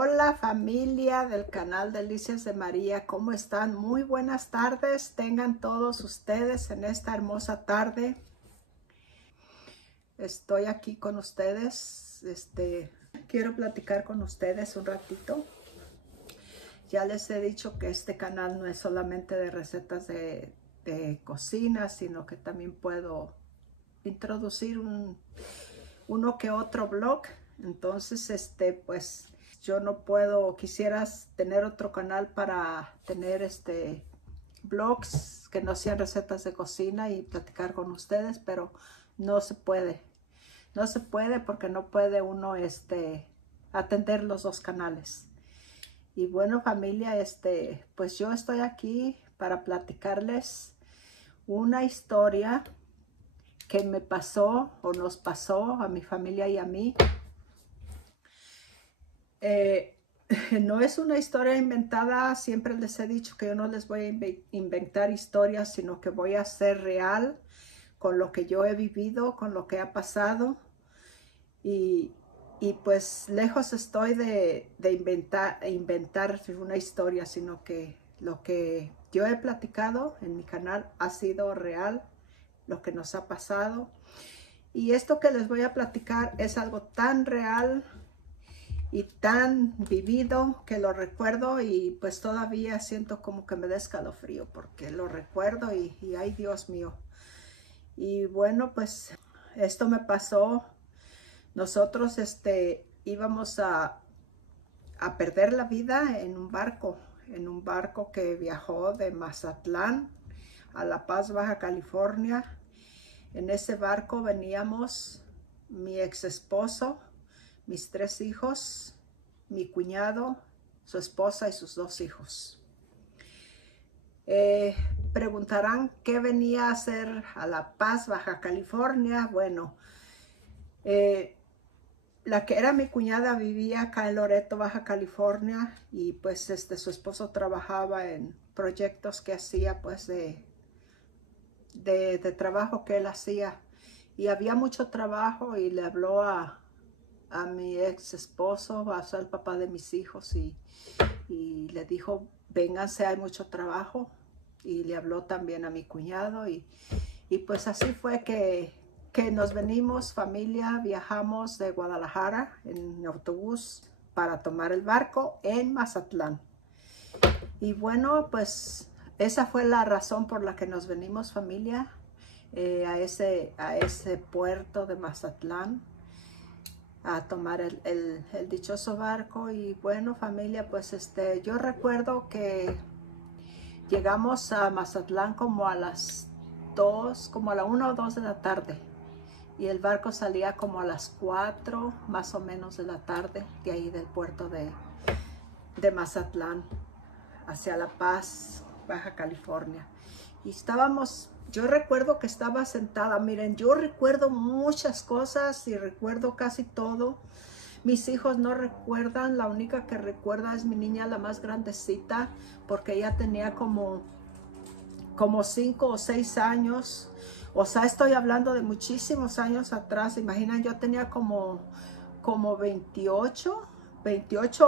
Hola familia del canal Delicias de María, ¿cómo están? Muy buenas tardes, tengan todos ustedes en esta hermosa tarde. Estoy aquí con ustedes, quiero platicar con ustedes un ratito. Ya les he dicho que este canal no es solamente de recetas de cocina, sino que también puedo introducir uno que otro blog. Entonces, pues yo no puedo, quisieras tener otro canal para tener blogs que no sean recetas de cocina y platicar con ustedes, pero no se puede. No se puede porque no puede uno atender los dos canales. Y bueno, familia, pues yo estoy aquí para platicarles una historia que me pasó o nos pasó a mi familia y a mí. No es una historia inventada, siempre les he dicho que yo no les voy a inventar historias, sino que voy a ser real con lo que yo he vivido, con lo que ha pasado. Y pues lejos estoy de inventar una historia, sino que lo que yo he platicado en mi canal ha sido real, lo que nos ha pasado. Y esto que les voy a platicar es algo tan real y tan vivido que lo recuerdo y pues todavía siento como que me da escalofrío porque lo recuerdo y ay Dios mío. Y bueno, pues esto me pasó. Nosotros íbamos a perder la vida en un barco que viajó de Mazatlán a La Paz, Baja California. En ese barco veníamos mi ex esposo, mis 3 hijos, mi cuñado, su esposa y sus 2 hijos. Preguntarán qué venía a hacer a La Paz, Baja California. Bueno, la que era mi cuñada vivía acá en Loreto, Baja California, y pues su esposo trabajaba en proyectos que hacía pues de trabajo que él hacía. Y había mucho trabajo y le habló a mi ex esposo, a ser el papá de mis hijos, y le dijo, vénganse, hay mucho trabajo. Y le habló también a mi cuñado y pues así fue que nos venimos, familia, viajamos de Guadalajara en autobús para tomar el barco en Mazatlán. Y bueno, pues esa fue la razón por la que nos venimos, familia, a ese puerto de Mazatlán, a tomar el dichoso barco. Y bueno, familia, pues yo recuerdo que llegamos a Mazatlán como a las 2, como a la 1 o 2 de la tarde. Y el barco salía como a las 4 más o menos de la tarde de ahí del puerto de Mazatlán hacia La Paz, Baja California. Y yo recuerdo que estaba sentada, miren, yo recuerdo muchas cosas y recuerdo casi todo. Mis hijos no recuerdan, la única que recuerda es mi niña, la más grandecita, porque ella tenía como 5 o 6 años. O sea, estoy hablando de muchísimos años atrás. Imaginan, yo tenía como 28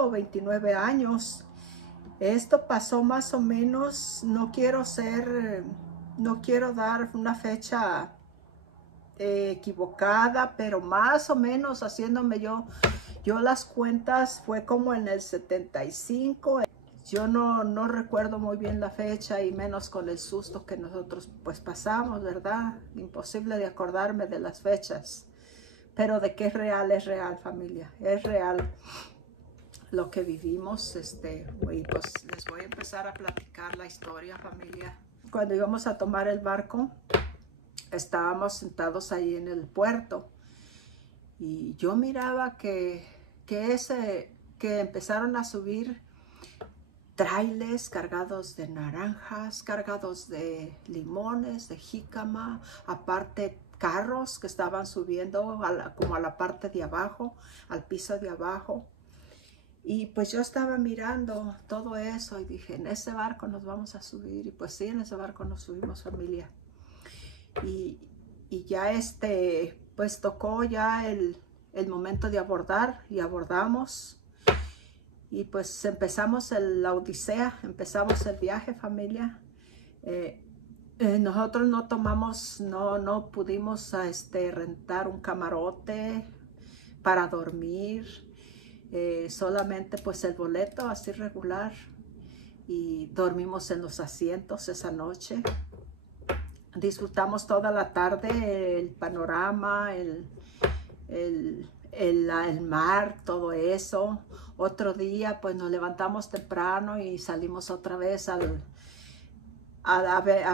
o 29 años. Esto pasó más o menos, no quiero dar una fecha equivocada, pero más o menos haciéndome yo las cuentas, fue como en el 75. Yo no recuerdo muy bien la fecha y menos con el susto que nosotros pues pasamos, ¿verdad? Imposible de acordarme de las fechas, pero de que es real, familia, es real lo que vivimos. Y pues les voy a empezar a platicar la historia, familia. Cuando íbamos a tomar el barco, estábamos sentados ahí en el puerto y yo miraba que empezaron a subir trailers cargados de naranjas, cargados de limones, de jícama, aparte carros que estaban subiendo como a la parte de abajo, al piso de abajo. Y pues yo estaba mirando todo eso y dije, en ese barco nos vamos a subir. Y pues sí, en ese barco nos subimos, familia. Y ya pues tocó ya el momento de abordar y abordamos. Y pues empezamos la odisea, empezamos el viaje, familia. Nosotros no tomamos, no pudimos rentar un camarote para dormir. Solamente pues el boleto así regular. Y dormimos en los asientos esa noche. Disfrutamos toda la tarde el panorama, el mar, todo eso. Otro día pues nos levantamos temprano y salimos otra vez a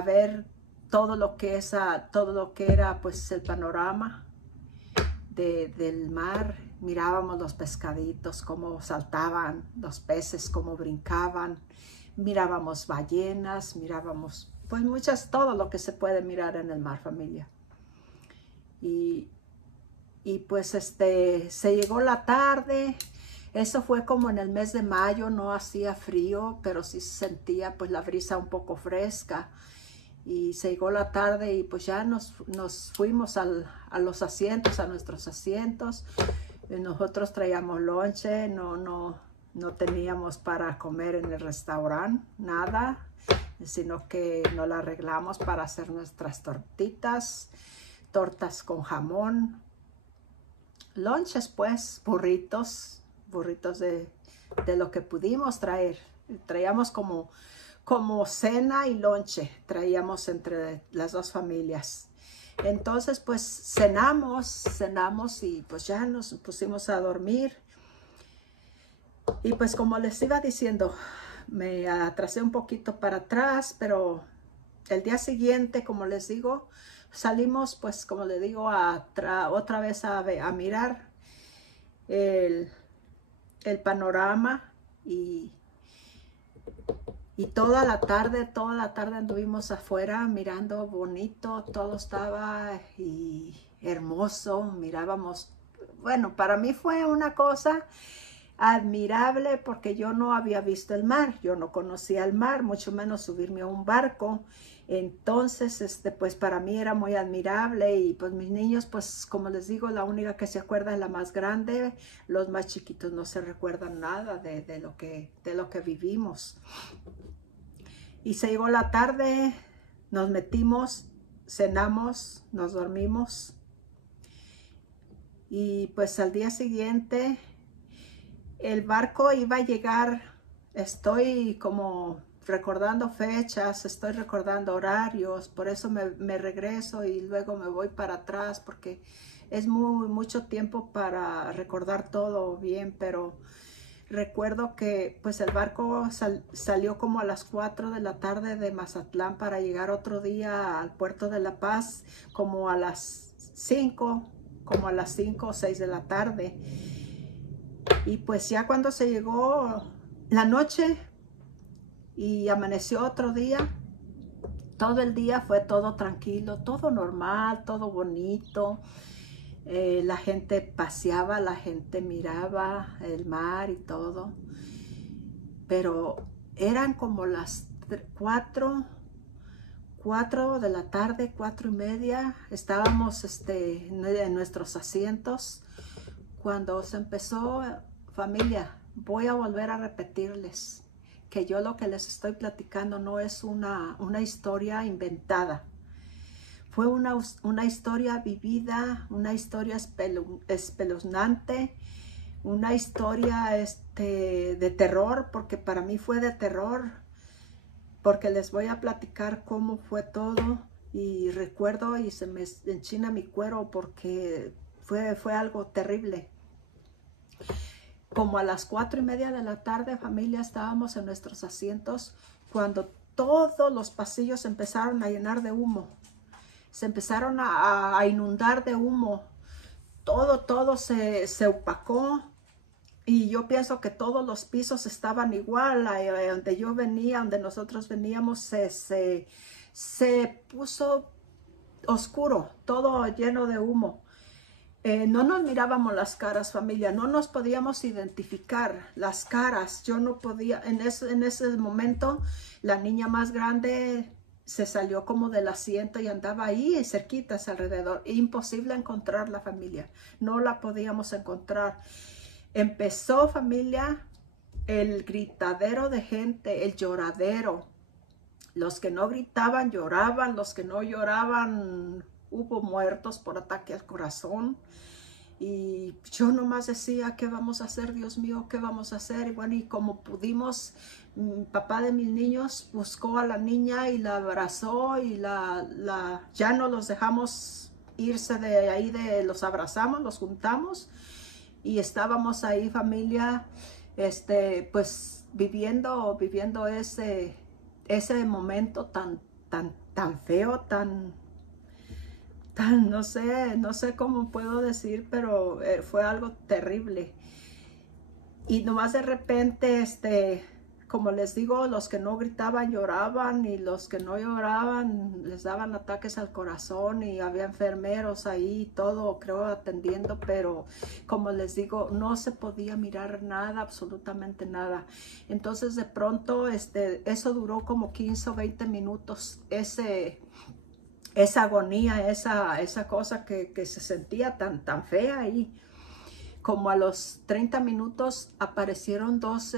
ver todo lo que era pues el panorama del mar. Mirábamos los pescaditos, cómo saltaban, los peces, cómo brincaban. Mirábamos ballenas, mirábamos pues todo lo que se puede mirar en el mar, familia. Y pues se llegó la tarde. Eso fue como en el mes de mayo, no hacía frío, pero sí se sentía pues la brisa un poco fresca. Y se llegó la tarde y pues ya nos fuimos a los asientos, a nuestros asientos. Nosotros traíamos lonche, no teníamos para comer en el restaurante, nada, sino que nos la arreglamos para hacer nuestras tortas con jamón, lonches pues, burritos de lo que pudimos traer. Traíamos como cena y lonche, traíamos entre las dos familias. Entonces pues cenamos y pues ya nos pusimos a dormir. Y pues como les iba diciendo, me atrasé un poquito para atrás, pero el día siguiente, como les digo, salimos pues como les digo otra vez a mirar el panorama y toda la tarde anduvimos afuera mirando bonito, todo estaba hermoso, mirábamos, bueno, para mí fue una cosa admirable porque yo no había visto el mar, yo no conocía el mar, mucho menos subirme a un barco. Entonces, pues para mí era muy admirable y pues mis niños, pues como les digo, la única que se acuerda es la más grande, los más chiquitos no se recuerdan nada de lo que vivimos. Y se llegó la tarde, nos metimos, cenamos, nos dormimos y pues al día siguiente el barco iba a llegar. Estoy como recordando fechas, estoy recordando horarios, por eso me regreso y luego me voy para atrás porque es mucho tiempo para recordar todo bien, pero recuerdo que pues el barco salió como a las 4 de la tarde de Mazatlán para llegar otro día al puerto de La Paz como a las 5 o 6 de la tarde. Y pues ya cuando se llegó la noche y amaneció otro día, todo el día fue todo tranquilo, todo normal, todo bonito. La gente paseaba, la gente miraba el mar y todo. Pero eran como las 4 de la tarde, 4:30. Estábamos en nuestros asientos cuando se empezó. Familia, voy a volver a repetirles que yo lo que les estoy platicando no es una historia inventada. Fue una historia vivida, una historia espeluznante, una historia de terror, porque para mí fue de terror, porque les voy a platicar cómo fue todo y recuerdo y se me enchina mi cuero porque fue algo terrible. Como a las 4:30 de la tarde, familia, estábamos en nuestros asientos cuando todos los pasillos empezaron a llenar de humo. Se empezaron a inundar de humo. Todo se opacó. Y yo pienso que todos los pisos estaban igual. Donde yo venía, donde nosotros veníamos, se puso oscuro, todo lleno de humo. No nos mirábamos las caras, familia, no nos podíamos identificar las caras. Yo no podía, en ese momento, la niña más grande se salió como del asiento y andaba ahí cerquitas alrededor. Imposible encontrar la familia, no la podíamos encontrar. Empezó, familia, el gritadero de gente, el lloradero. Los que no gritaban lloraban, los que no lloraban hubo muertos por ataque al corazón. Y yo nomás decía, ¿qué vamos a hacer, Dios mío? ¿Qué vamos a hacer? Y bueno, y como pudimos, papá de mis niños buscó a la niña y la abrazó y ya no los dejamos irse de ahí, los abrazamos, los juntamos y estábamos ahí familia, pues viviendo ese momento tan feo, no sé cómo puedo decir, pero fue algo terrible. Y nomás de repente, como les digo, los que no gritaban lloraban y los que no lloraban les daban ataques al corazón y había enfermeros ahí, todo creo atendiendo, pero como les digo, no se podía mirar nada, absolutamente nada. Entonces de pronto eso duró como 15 o 20 minutos, esa agonía, esa cosa que se sentía tan fea ahí. Como a los 30 minutos aparecieron dos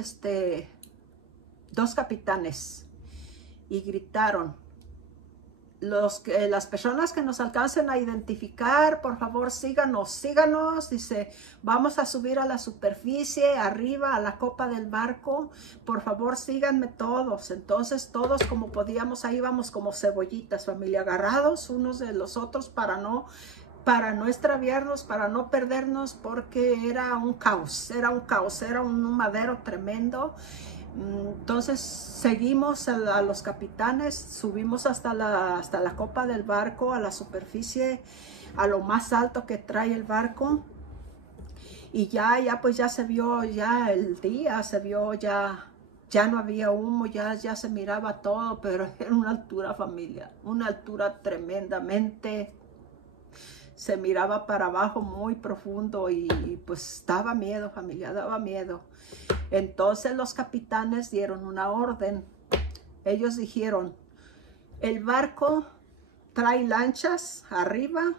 capitanes y gritaron: las personas que nos alcancen a identificar, por favor síganos, dice, vamos a subir a la superficie, arriba a la copa del barco, por favor síganme todos. Entonces todos como podíamos, ahí íbamos como cebollitas, familia, agarrados unos de los otros para no extraviarnos, para no perdernos, porque era un caos, era un madero tremendo. Entonces seguimos a los capitanes, subimos hasta la copa del barco, a la superficie, a lo más alto que trae el barco, y pues ya se vio, ya el día se vio, ya no había humo, ya se miraba todo, pero era una altura, familia, una altura tremendamente. Se miraba para abajo muy profundo y pues daba miedo, familia, daba miedo. Entonces los capitanes dieron una orden. Ellos dijeron: el barco trae lanchas arriba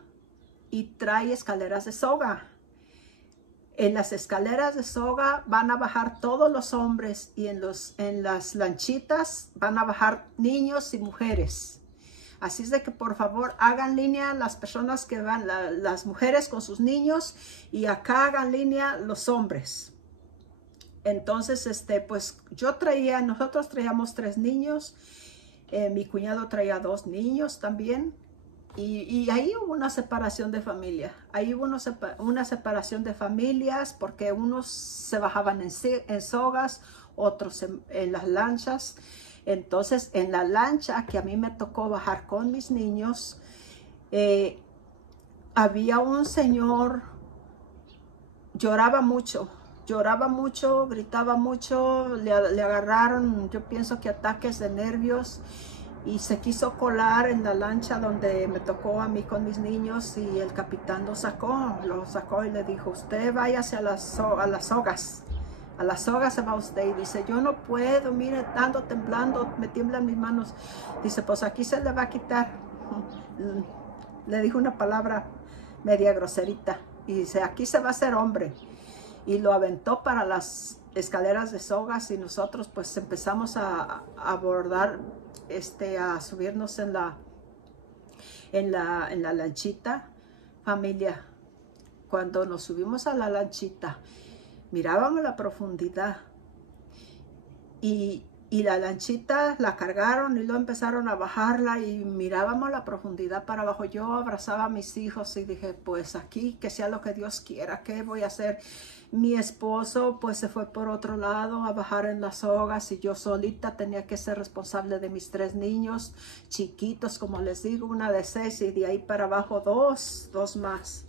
y trae escaleras de soga. En las escaleras de soga van a bajar todos los hombres y en las lanchitas van a bajar niños y mujeres. Así es de que por favor hagan línea las personas que van, las mujeres con sus niños, y acá hagan línea los hombres. Entonces, pues nosotros traíamos 3 niños, mi cuñado traía 2 niños también, y ahí hubo una separación de familia. Ahí hubo una separación de familias porque unos se bajaban en sogas, otros en las lanchas. Entonces, en la lancha que a mí me tocó bajar con mis niños, había un señor, lloraba mucho, gritaba mucho, le agarraron, yo pienso que ataques de nervios, y se quiso colar en la lancha donde me tocó a mí con mis niños, y el capitán lo sacó y le dijo: usted váyase a las sogas. A la soga se va usted. Y dice: yo no puedo, mire, ando temblando, me tiemblan mis manos. Dice: pues aquí se le va a quitar. Le dijo una palabra media groserita. Y dice: aquí se va a hacer hombre. Y lo aventó para las escaleras de sogas, y nosotros pues empezamos a abordar, a subirnos en la lanchita. Familia, cuando nos subimos a la lanchita, mirábamos la profundidad, y la lanchita la cargaron y luego empezaron a bajarla, y mirábamos la profundidad para abajo. Yo abrazaba a mis hijos y dije: pues aquí que sea lo que Dios quiera, ¿qué voy a hacer? Mi esposo pues se fue por otro lado a bajar en las sogas, y yo solita tenía que ser responsable de mis 3 niños chiquitos, como les digo, una de 6 y de ahí para abajo dos más.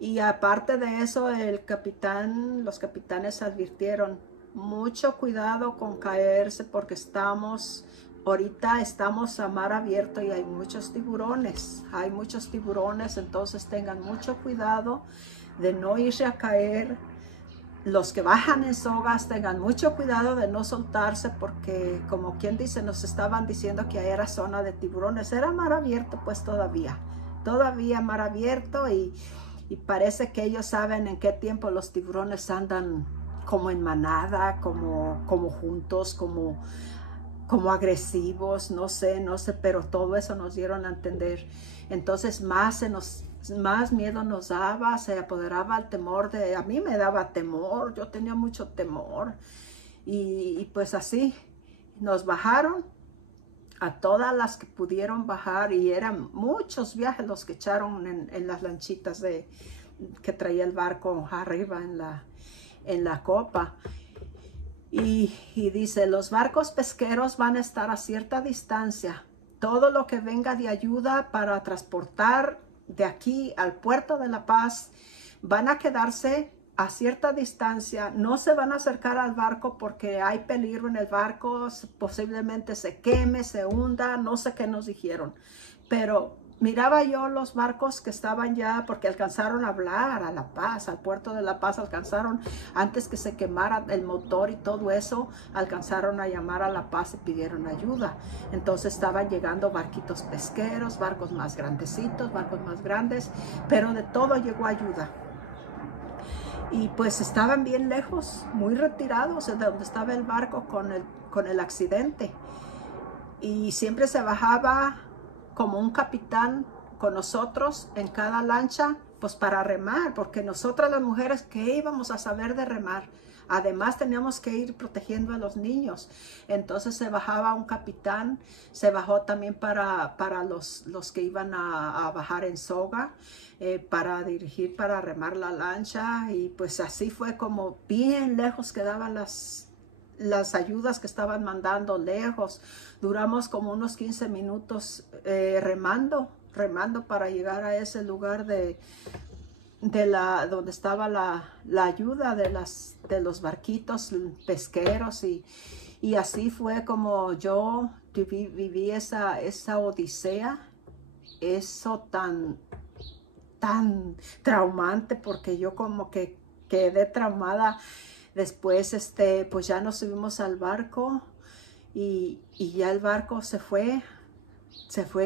Y aparte de eso, los capitanes advirtieron: mucho cuidado con caerse, porque ahorita estamos a mar abierto y hay muchos tiburones, entonces tengan mucho cuidado de no irse a caer. Los que bajan en sogas tengan mucho cuidado de no soltarse, porque como quien dice, nos estaban diciendo que era zona de tiburones. Era mar abierto pues todavía mar abierto, y parece que ellos saben en qué tiempo los tiburones andan como en manada, como juntos, como agresivos, no sé, pero todo eso nos dieron a entender. Entonces más miedo nos daba, se apoderaba el temor a mí me daba temor, yo tenía mucho temor. Y pues así nos bajaron a todas las que pudieron bajar, y eran muchos viajes los que echaron en las lanchitas que traía el barco arriba en la copa. Y dice, los barcos pesqueros van a estar a cierta distancia. Todo lo que venga de ayuda para transportar de aquí al puerto de La Paz van a quedarse a cierta distancia. No se van a acercar al barco porque hay peligro en el barco. Posiblemente se queme, se hunda. No sé qué nos dijeron. Pero miraba yo los barcos que estaban ya, porque alcanzaron a hablar a La Paz, al puerto de La Paz, alcanzaron, antes que se quemara el motor y todo eso, alcanzaron a llamar a La Paz y pidieron ayuda. Entonces estaban llegando barquitos pesqueros, barcos más grandecitos, barcos más grandes, pero de todo llegó ayuda. Y pues estaban bien lejos, muy retirados de donde estaba el barco con el accidente. Y siempre se bajaba como un capitán con nosotros en cada lancha, pues para remar, porque nosotras las mujeres, ¿qué íbamos a saber de remar? Además teníamos que ir protegiendo a los niños. Entonces se bajaba un capitán, se bajó también para los que iban a bajar en soga, para dirigir, para remar la lancha. Y pues así fue como bien lejos quedaban las ayudas que estaban mandando lejos. Duramos como unos 15 minutos remando para llegar a ese lugar donde estaba la ayuda de los barquitos pesqueros. Y así fue como yo viví esa odisea, eso tan traumante, porque yo como que quedé traumada. Después, pues ya nos subimos al barco y ya el barco se fue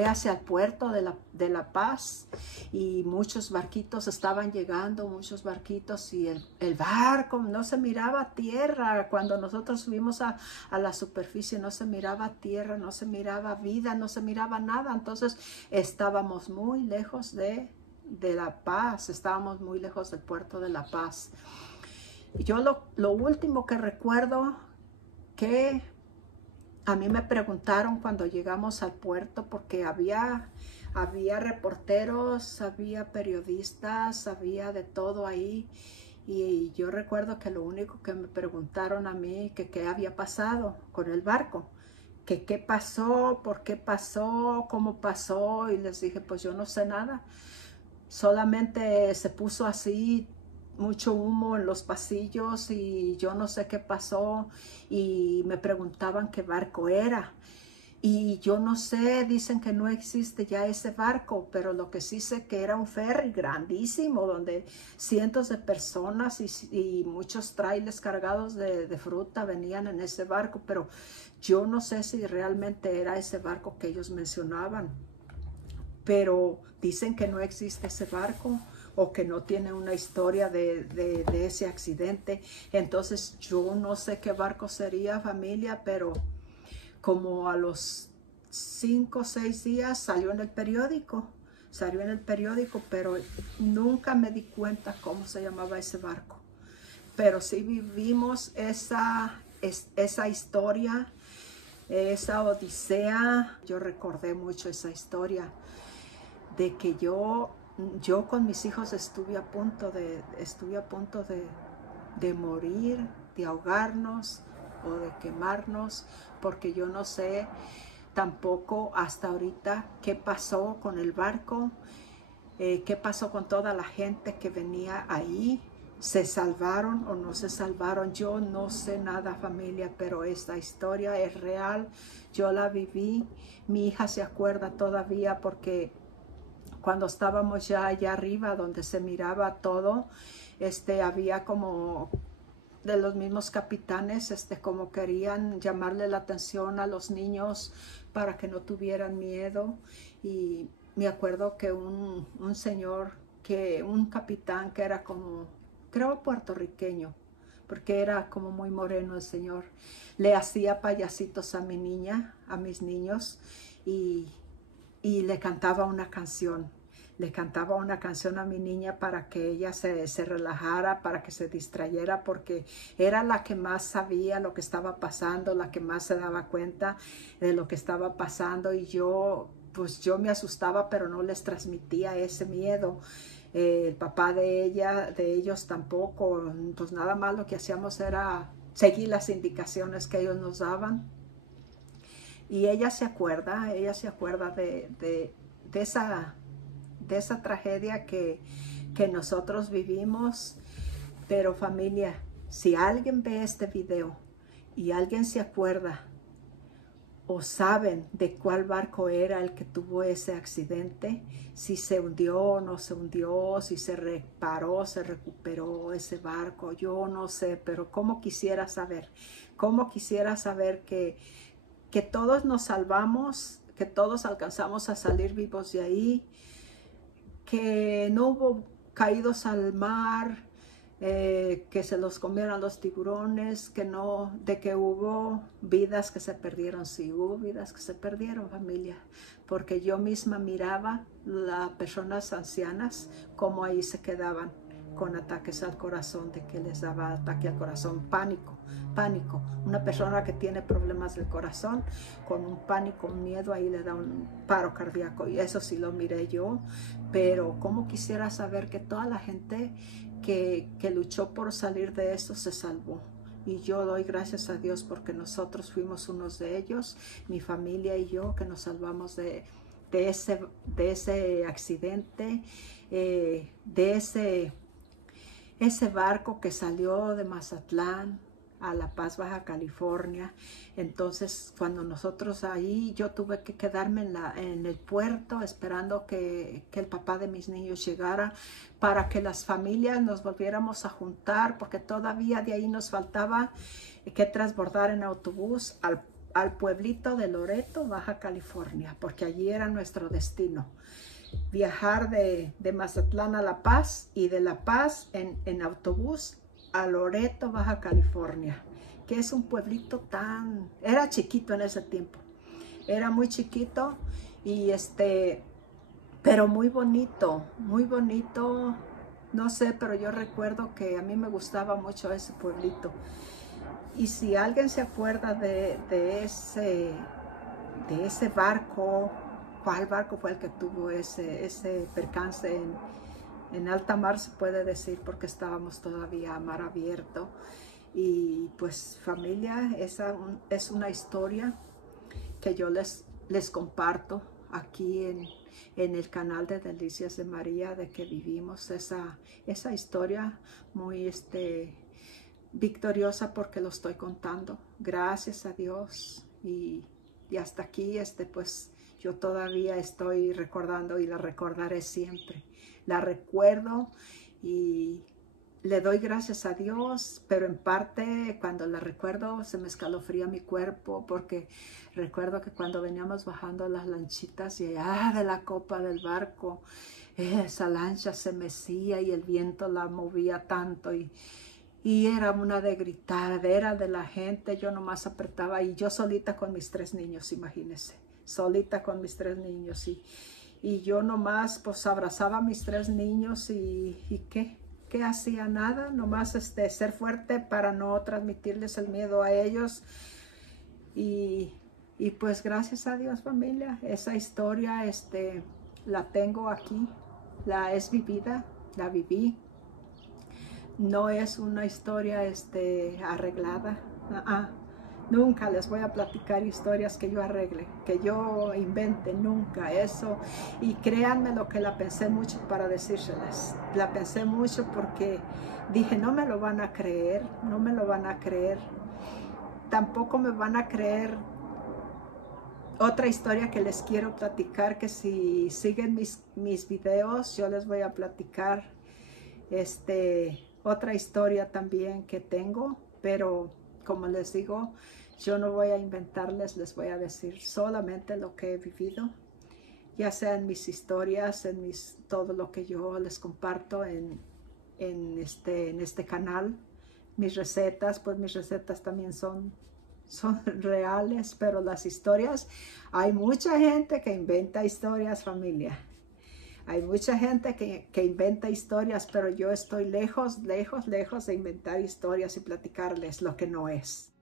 hacia el puerto de La Paz, y muchos barquitos estaban llegando, muchos barquitos, y el barco no se miraba tierra. Cuando nosotros subimos a la superficie no se miraba tierra, no se miraba vida, no se miraba nada. Entonces estábamos muy lejos de La Paz, estábamos muy lejos del puerto de La Paz. Yo lo último que recuerdo, que a mí me preguntaron cuando llegamos al puerto, porque había reporteros, había periodistas, había de todo ahí. Y yo recuerdo que lo único que me preguntaron a mí, que qué había pasado con el barco, que qué pasó, por qué pasó, cómo pasó. Y les dije, pues yo no sé nada. Solamente se puso así, mucho humo en los pasillos, y yo no sé qué pasó. Y me preguntaban qué barco era. Y yo no sé, dicen que no existe ya ese barco, pero lo que sí sé que era un ferry grandísimo donde cientos de personas y muchos trailers cargados de fruta venían en ese barco, pero yo no sé si realmente era ese barco que ellos mencionaban. Pero dicen que no existe ese barco, o que no tiene una historia de ese accidente. Entonces yo no sé qué barco sería, familia, pero como a los 5 o 6 días salió en el periódico, pero nunca me di cuenta cómo se llamaba ese barco. Pero sí vivimos esa historia, esa odisea. Yo recordé mucho esa historia de que yo con mis hijos estuve a punto de morir, de ahogarnos o de quemarnos, porque yo no sé tampoco hasta ahorita qué pasó con el barco, qué pasó con toda la gente que venía ahí. ¿Se salvaron o no se salvaron? Yo no sé nada, familia, pero esta historia es real. Yo la viví. Mi hija se acuerda todavía, porque cuando estábamos ya allá arriba donde se miraba todo, había como de los mismos capitanes, como querían llamarle la atención a los niños para que no tuvieran miedo. Y me acuerdo que un capitán que era como, creo, puertorriqueño, porque era como muy moreno el señor. Le hacía payasitos a mi niña, a mis niños, y, y le cantaba una canción. Le cantaba una canción a mi niña para que ella se relajara, para que se distrayera, porque era la que más sabía lo que estaba pasando, la que más se daba cuenta de lo que estaba pasando, y pues yo me asustaba, pero no les transmitía ese miedo. El papá de ellos tampoco, pues nada más lo que hacíamos era seguir las indicaciones que ellos nos daban. Y ella se acuerda de esa tragedia que nosotros vivimos. Pero familia, si alguien ve este video y alguien se acuerda o saben de cuál barco era el que tuvo ese accidente, si se hundió o no se hundió, si se reparó, se recuperó ese barco, yo no sé, pero cómo quisiera saber que todos nos salvamos, que todos alcanzamos a salir vivos de ahí, que no hubo caídos al mar, que se los comieran los tiburones, de que hubo vidas que se perdieron. Sí, hubo vidas que se perdieron, familia, porque yo misma miraba las personas ancianas como ahí se quedaban con ataques al corazón, de que les daba ataque al corazón, pánico. Una persona que tiene problemas del corazón, con un pánico, un miedo, ahí le da un paro cardíaco, y eso sí lo miré yo. Pero cómo quisiera saber que toda la gente que luchó por salir de esto se salvó. Y yo doy gracias a Dios porque nosotros fuimos unos de ellos, mi familia y yo, que nos salvamos de ese accidente, de ese barco que salió de Mazatlán a La Paz, Baja California. Entonces, cuando nosotros ahí, yo tuve que quedarme en el puerto esperando que el papá de mis niños llegara para que las familias nos volviéramos a juntar, porque todavía de ahí nos faltaba que transbordar en autobús al pueblito de Loreto, Baja California, porque allí era nuestro destino. Viajar de Mazatlán a La Paz, y de La Paz en autobús a Loreto, Baja California, que es un pueblito era chiquito en ese tiempo, era muy chiquito, y pero muy bonito, no sé, pero yo recuerdo que a mí me gustaba mucho ese pueblito. Y si alguien se acuerda de ese barco, ¿cuál barco fue el que tuvo ese percance en alta mar, se puede decir, porque estábamos todavía a mar abierto? Y pues familia, esa es una historia que yo les comparto aquí en el canal de Delicias de María, de que vivimos esa historia muy victoriosa, porque lo estoy contando, gracias a Dios. Y hasta aquí, pues yo todavía estoy recordando, y la recordaré siempre. La recuerdo y le doy gracias a Dios, pero en parte cuando la recuerdo se me escalofría mi cuerpo, porque recuerdo que cuando veníamos bajando las lanchitas y allá de la copa del barco, esa lancha se mecía y el viento la movía tanto, y era una de gritar, era de la gente, yo nomás apretaba, y yo solita con mis 3 niños, imagínense, solita con mis 3 niños, y yo nomás pues abrazaba a mis 3 niños, y ¿qué hacía? Nada, nomás ser fuerte para no transmitirles el miedo a ellos. Y pues gracias a Dios, familia, esa historia la tengo aquí, es vivida, la viví. No es una historia arreglada. Nunca les voy a platicar historias que yo arregle, que yo invente, nunca eso. Y créanme lo que la pensé mucho para decírselas. La pensé mucho porque dije, no me lo van a creer, no me lo van a creer. Tampoco me van a creer otra historia que les quiero platicar, que si siguen mis videos, yo les voy a platicar otra historia también que tengo, pero como les digo, yo no voy a inventarles, les voy a decir solamente lo que he vivido, ya sea en mis historias, todo lo que yo les comparto en este canal mis recetas, pues mis recetas también son reales, pero las historias, hay mucha gente que inventa historias, familia. Hay mucha gente que inventa historias, pero yo estoy lejos, lejos, lejos de inventar historias y platicarles lo que no es.